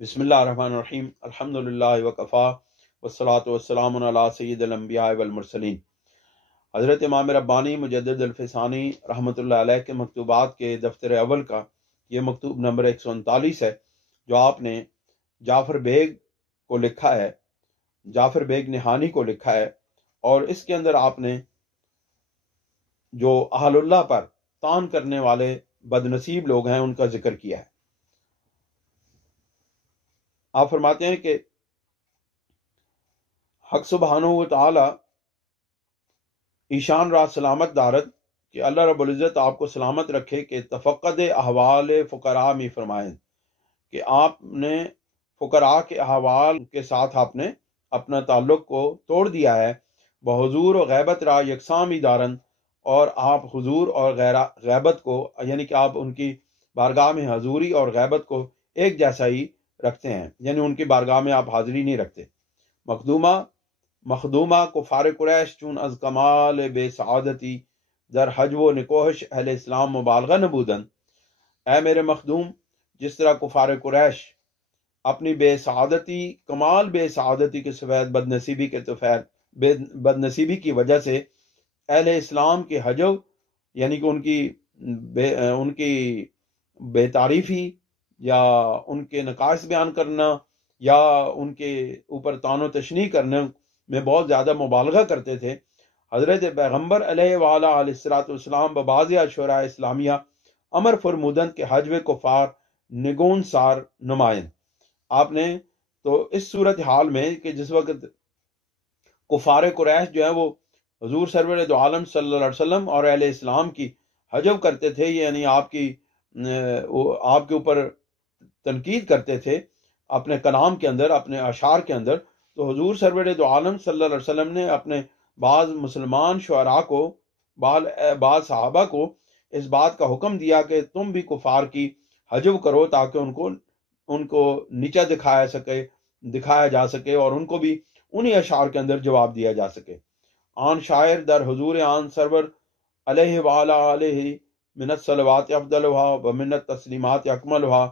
बिस्मिल्लाहिर्रहमानिर्रहीम अल्हम्दुलिल्लाहि वकफ़ा वस्सलातु वस्सलामु अला सय्यिदिल अंबिया वल मुरसलीन। हज़रत इमाम रब्बानी मुजद्दिद अल-फ़िसानी रहमतुल्लाह अलैह के मकतूबात के दफ्तर अव्वल का ये मकतूब नंबर 139 है, जो आपने जाफ़र बेग को लिखा है, जाफ़र बेग निहानी को लिखा है। और इसके अंदर आपने जो अहलुल्लाह पर तान करने वाले बदनसीब लोग हैं उनका जिक्र किया है। आप फरमाते हैं कि हक सुबहानहू व तआला ईशान रात सलामत दारत कि अल्लाह रब्बुल इज़्ज़त आपको सलामत रखे कि तफ़क्कुद अहवाल फ़ुक़रा में फरमाएं कि आपने फ़ुक़रा के अहवाल के साथ आपने अपना ताल्लुक़ को तोड़ दिया है। बहुज़ूर और गैबत रा यकसामी दारन, और आप हुजूर और गैबत को यानी कि आप उनकी बारगाह में हजूरी और गैबत को एक जैसा ही रखते हैं, यानी उनकी बारगाह में आप हाजिरी नहीं रखते। मखदूमा कुफार कुरैश चून अज कमाल बेसआदती दर हजव निकोहश अहले इस्लाम मुबालगा नबूदन। ऐ मेरे मखदूम, जिस तरह कुफार कुरैश अपनी बेसआदती कमाल बेसआदती के सफेद बदनसीबी के तोफैल बदनसीबी की वजह से अहले इस्लाम के हजव यानी कि उनकी बेतारीफी या उनके नकास बयान करना या उनके ऊपर तानो तशनी करने में बहुत ज़्यादा मुबालगा करते थे। हज़रत पैगम्बर अलैहिस्सलाम बबाज़ अशूरा इस्लामिया अमर फरमुदन के हजव कुफार निगोन सार नुमायन। आपने तो इस सूरत हाल में कि जिस वक्त कुफार कुरैश जो है वो हुजूर सरवर दो आलम सल्लल्लाहु अलैहि वसल्लम और अहले इस्लाम की हजव करते थे, यानी आपके ऊपर तनकीद करते थे अपने कलाम के अंदर, अपने अशार के अंदर, तो हुजूर सरवर दो आलम सल्लल्लाहु अलैहि वसल्लम ने अपने बाज़ मुसलमान शुअरा को, बाज़ सहाबा को इस बात का हुक्म दिया कि तुम भी कुफार की हजव करो ताकि उनको नीचा दिखाया जा सके और उनको भी उन्हीं अशार के अंदर जवाब दिया जा सके। आन शायर दर हुजूर आन सरवर अलैहि व अला आलिहि मिनत सलवात अफदलहा व मिनत तस्लीमात अकमलहा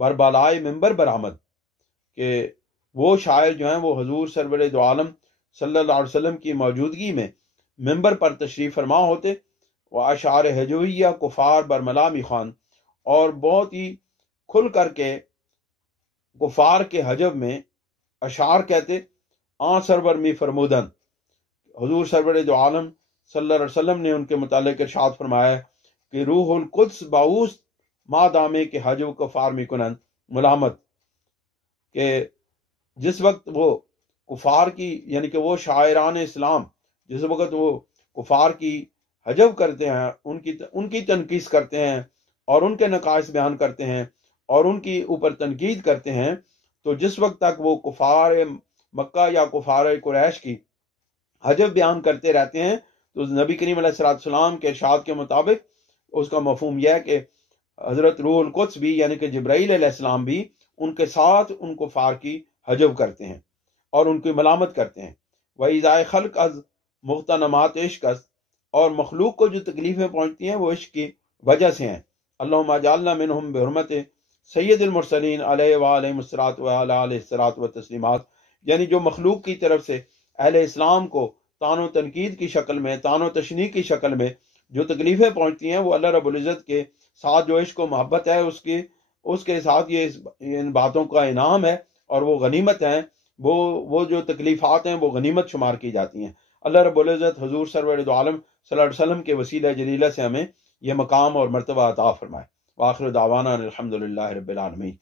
बरबलाए मिंबर बरामद के वो शायर जो हैं वो हुजूर सरवर दो आलम सल्लल्लाहु अलैहि वसल्लम की मौजूदगी में मिंबर पर तशरीफ फरमा होते। व अशार हजविया कुफार बरमलामी खान, और बहुत ही खुल करके कुफार के हजब में अशार कहते। आ सरवर मी फरमुदन, हुजूर सरवर दो आलम सल्लल्लाहु अलैहि वसल्लम ने उनके मुतालिक इरशाद फरमाया कि रूहुल कुद्स बाऊस मादामे के हजव कुफार में कुनन मुलामत के जिस वक्त वो कुफार की यानी कि वो शायरान इस्लाम जिस वक्त वो कुफार की हजव करते हैं, उनकी तनकीस करते हैं और उनके नकाइस बयान करते हैं और उनकी ऊपर तनकीद करते हैं, तो जिस वक्त तक वो कुफार मक्का या कुफार कुरैश की हजब बयान करते रहते हैं, तो नबी करीम अलैहिस्सलाम के इरशाद के मुताबिक उसका मफहूम यह है कि हजरत रूहुल कुद्स भी यानी कि जिब्राइल अलैहिस्सलाम भी उनके साथ उन कुफार की हजब करते हैं और उनकी मलामत करते हैं। वही इज़ाए खल्क अज मुख्तनमात इश्क, और मखलूक को जो तकलीफें पहुंचती हैं वो इश्क की वजह से हैं। अल्लाहुम्मा जअलना मिनहुम बिहुर्मत सय्यिदिल मुरसलीन अलैहि व अलैहिस्सलातु व अला अलैहिस्सलातु व तस्लीमात, यानी जो मखलूक की तरफ से अहले इस्लाम को तानो तनकीद की शक्ल में, तानो तशनी की शक्ल में जो तकलीफें पहुंचती हैं, वो अल्लाह रब्बुल इज़्ज़त के साथ जो इश्क व मोहब्बत है उसके साथ ये इन बातों का इनाम है और वो गनीमत है। वो जो तकलीफात हैं वो गनीमत शुमार की जाती हैं। अल्लाह रब्बुल इज़्ज़त हुजूर सरवर दो आलम सल्लल्लाहु अलैहि वसल्लम के वसीला जलीला से हमें यह मकाम और मर्तबा अता फरमाए। व आखिर दावाना अनिल हम्दुलिल्लाहि रब्बिल आलमीन।